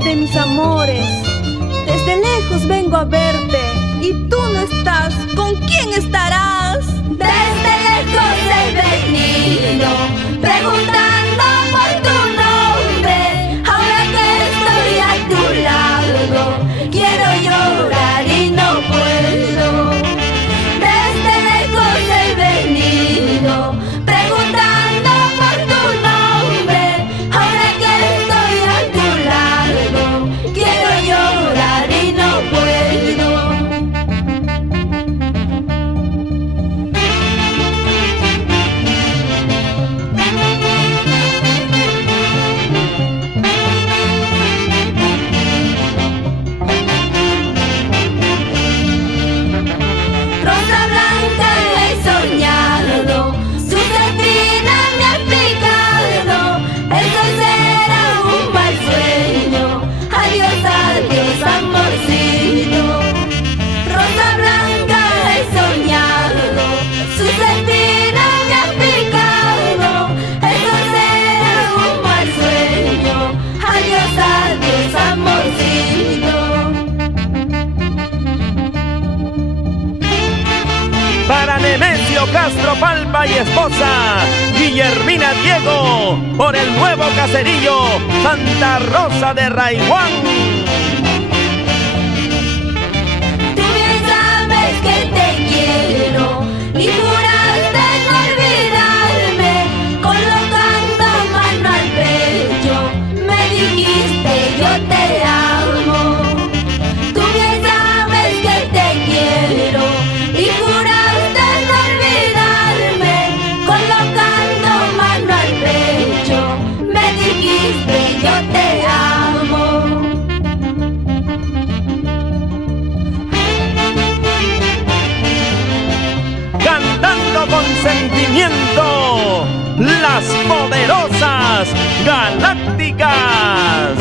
amor de mis amores. Desde lejos vengo a verte y tú no estás. ¿Con quién estarás? Desde lejos he venido preguntando por tu nombre. Ahora que estoy a tu lado, quiero llorar y no puedo. Desde lejos he venido preguntando por tu nombre. Ahora que estoy a tu lado, quiero llorar y no puedo. Rosa blanca he soñado, su cetrina me ha picado. Eso será un mal sueño. Adiós, adiós, amorcito. Rosa blanca he soñado, su cetrina me ha picado. Eso será un mal sueño. Adiós, adiós, amorcito. Para Nemesio Castro Palma y esposa Guillermina Diego, por el nuevo caserillo Santa Rosa de Raihuán. Tú bien sabes que te quiero y juraste no olvidarme. Colocando mano al pecho me dijiste yo te amo. Tú bien sabes que te quiero y juraste no olvidarme. Colocando mano al pecho me dijiste yo te amo. Cantando con sentimiento, las poderosas galácticas.